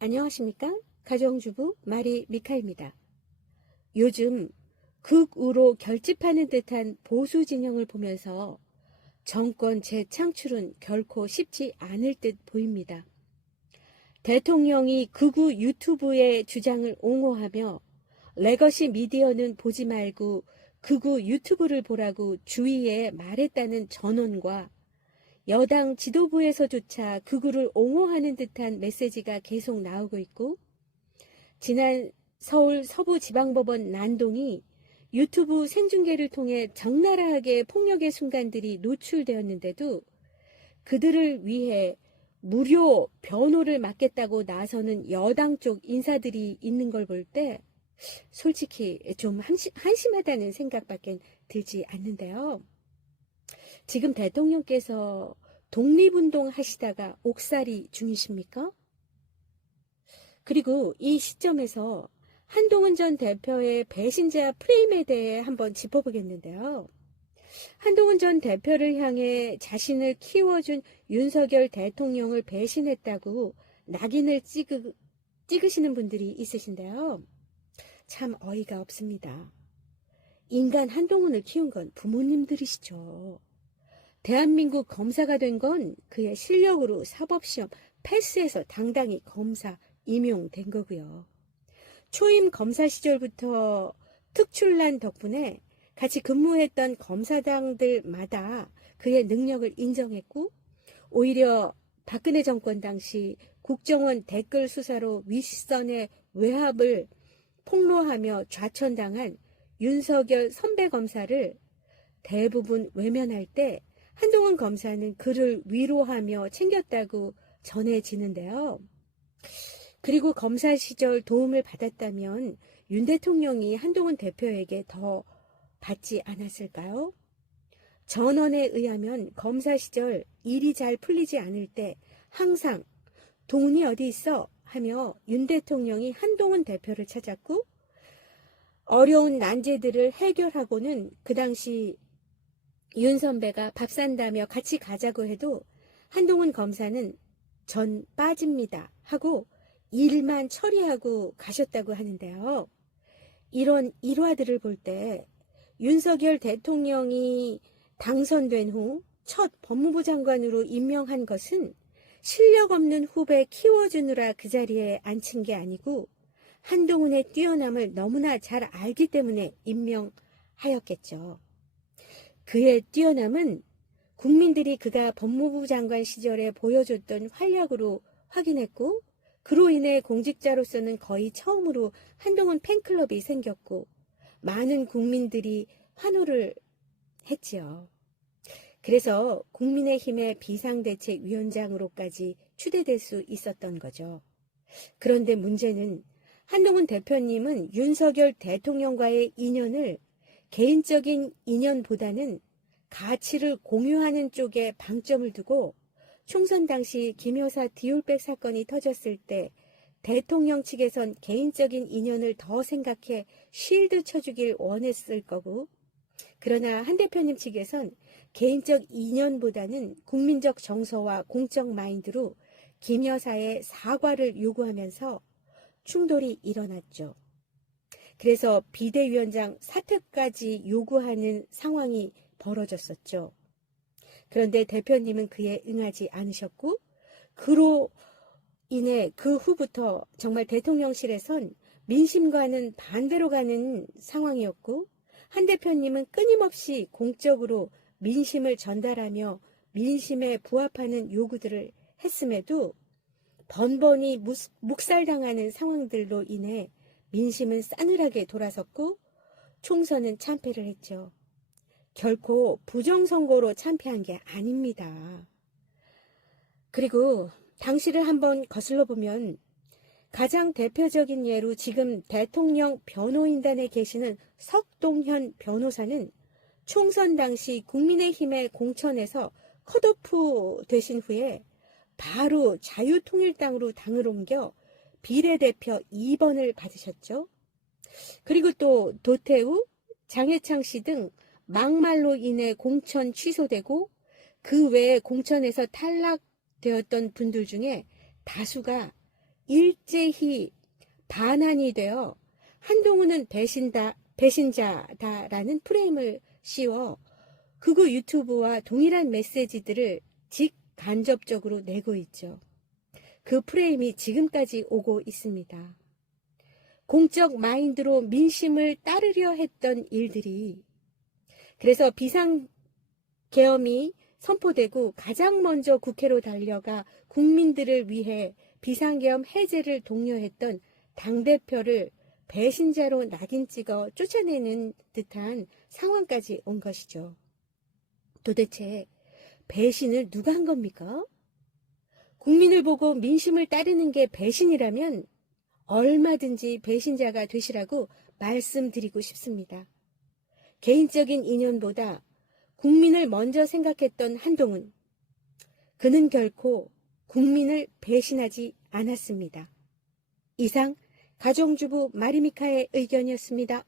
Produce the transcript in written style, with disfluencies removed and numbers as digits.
안녕하십니까? 가정주부 마리 미카입니다. 요즘 극우로 결집하는 듯한 보수 진영을 보면서 정권 재창출은 결코 쉽지 않을 듯 보입니다. 대통령이 극우 유튜브의 주장을 옹호하며 레거시 미디어는 보지 말고 극우 유튜브를 보라고 주위에 말했다는 전언과 여당 지도부에서조차 극우를 옹호하는 듯한 메시지가 계속 나오고 있고, 지난 서울 서부지방법원 난동이 유튜브 생중계를 통해 적나라하게 폭력의 순간들이 노출되었는데도 그들을 위해 무료 변호를 맡겠다고 나서는 여당 쪽 인사들이 있는 걸 볼 때 솔직히 좀 한심하다는 생각밖에 들지 않는데요. 지금 대통령께서 독립운동 하시다가 옥살이 중이십니까? 그리고 이 시점에서 한동훈 전 대표의 배신자 프레임에 대해 한번 짚어보겠는데요. 한동훈 전 대표를 향해 자신을 키워준 윤석열 대통령을 배신했다고 낙인을 찍으시는 분들이 있으신데요. 참 어이가 없습니다. 인간 한동훈을 키운 건 부모님들이시죠. 대한민국 검사가 된 건 그의 실력으로 사법시험 패스해서 당당히 검사 임용된 거고요. 초임 검사 시절부터 특출난 덕분에 같이 근무했던 검사장들마다 그의 능력을 인정했고, 오히려 박근혜 정권 당시 국정원 댓글 수사로 윗선의 외압을 폭로하며 좌천당한 윤석열 선배 검사를 대부분 외면할 때 한동훈 검사는 그를 위로하며 챙겼다고 전해지는데요. 그리고 검사 시절 도움을 받았다면 윤 대통령이 한동훈 대표에게 더 받지 않았을까요? 전언에 의하면 검사 시절 일이 잘 풀리지 않을 때 항상 돈이 어디 있어? 하며 윤 대통령이 한동훈 대표를 찾았고, 어려운 난제들을 해결하고는 그 당시 윤 선배가 밥 산다며 같이 가자고 해도 한동훈 검사는 전 빠집니다 하고 일만 처리하고 가셨다고 하는데요. 이런 일화들을 볼 때 윤석열 대통령이 당선된 후 첫 법무부 장관으로 임명한 것은 실력 없는 후배 키워주느라 그 자리에 앉힌 게 아니고 한동훈의 뛰어남을 너무나 잘 알기 때문에 임명하였겠죠. 그의 뛰어남은 국민들이 그가 법무부 장관 시절에 보여줬던 활약으로 확인했고, 그로 인해 공직자로서는 거의 처음으로 한동훈 팬클럽이 생겼고 많은 국민들이 환호를 했지요. 그래서 국민의힘의 비상대책위원장으로까지 추대될 수 있었던 거죠. 그런데 문제는 한동훈 대표님은 윤석열 대통령과의 인연을 개인적인 인연보다는 가치를 공유하는 쪽에 방점을 두고 총선 당시 김 여사 디올백 사건이 터졌을 때 대통령 측에선 개인적인 인연을 더 생각해 쉴드 쳐주길 원했을 거고, 그러나 한 대표님 측에선 개인적 인연보다는 국민적 정서와 공적 마인드로 김 여사의 사과를 요구하면서 충돌이 일어났죠. 그래서 비대위원장 사퇴까지 요구하는 상황이 벌어졌었죠. 그런데 대표님은 그에 응하지 않으셨고, 그로 인해 그 후부터 정말 대통령실에선 민심과는 반대로 가는 상황이었고, 한 대표님은 끊임없이 공적으로 민심을 전달하며 민심에 부합하는 요구들을 했음에도 번번이 묵살당하는 상황들로 인해 민심은 싸늘하게 돌아섰고 총선은 참패를 했죠. 결코 부정선거로 참패한 게 아닙니다. 그리고 당시를 한번 거슬러 보면 가장 대표적인 예로 지금 대통령 변호인단에 계시는 석동현 변호사는 총선 당시 국민의힘의 공천에서 컷오프 되신 후에 바로 자유통일당으로 당을 옮겨 비례대표 2번을 받으셨죠. 그리고 또 도태우, 장해창 씨 등 막말로 인해 공천 취소되고 그 외에 공천에서 탈락되었던 분들 중에 다수가 일제히 반환이 되어 한동훈은 배신자다라는 프레임을 씌워 극우 유튜브와 동일한 메시지들을 직간접적으로 내고 있죠. 그 프레임이 지금까지 오고 있습니다. 공적 마인드로 민심을 따르려 했던 일들이, 그래서 비상계엄이 선포되고 가장 먼저 국회로 달려가 국민들을 위해 비상계엄 해제를 독려했던 당대표를 배신자로 낙인 찍어 쫓아내는 듯한 상황까지 온 것이죠. 도대체 배신을 누가 한 겁니까? 국민을 보고 민심을 따르는 게 배신이라면 얼마든지 배신자가 되시라고 말씀드리고 싶습니다. 개인적인 인연보다 국민을 먼저 생각했던 한동훈, 그는 결코 국민을 배신하지 않았습니다. 이상 가정주부 마리미카의 의견이었습니다.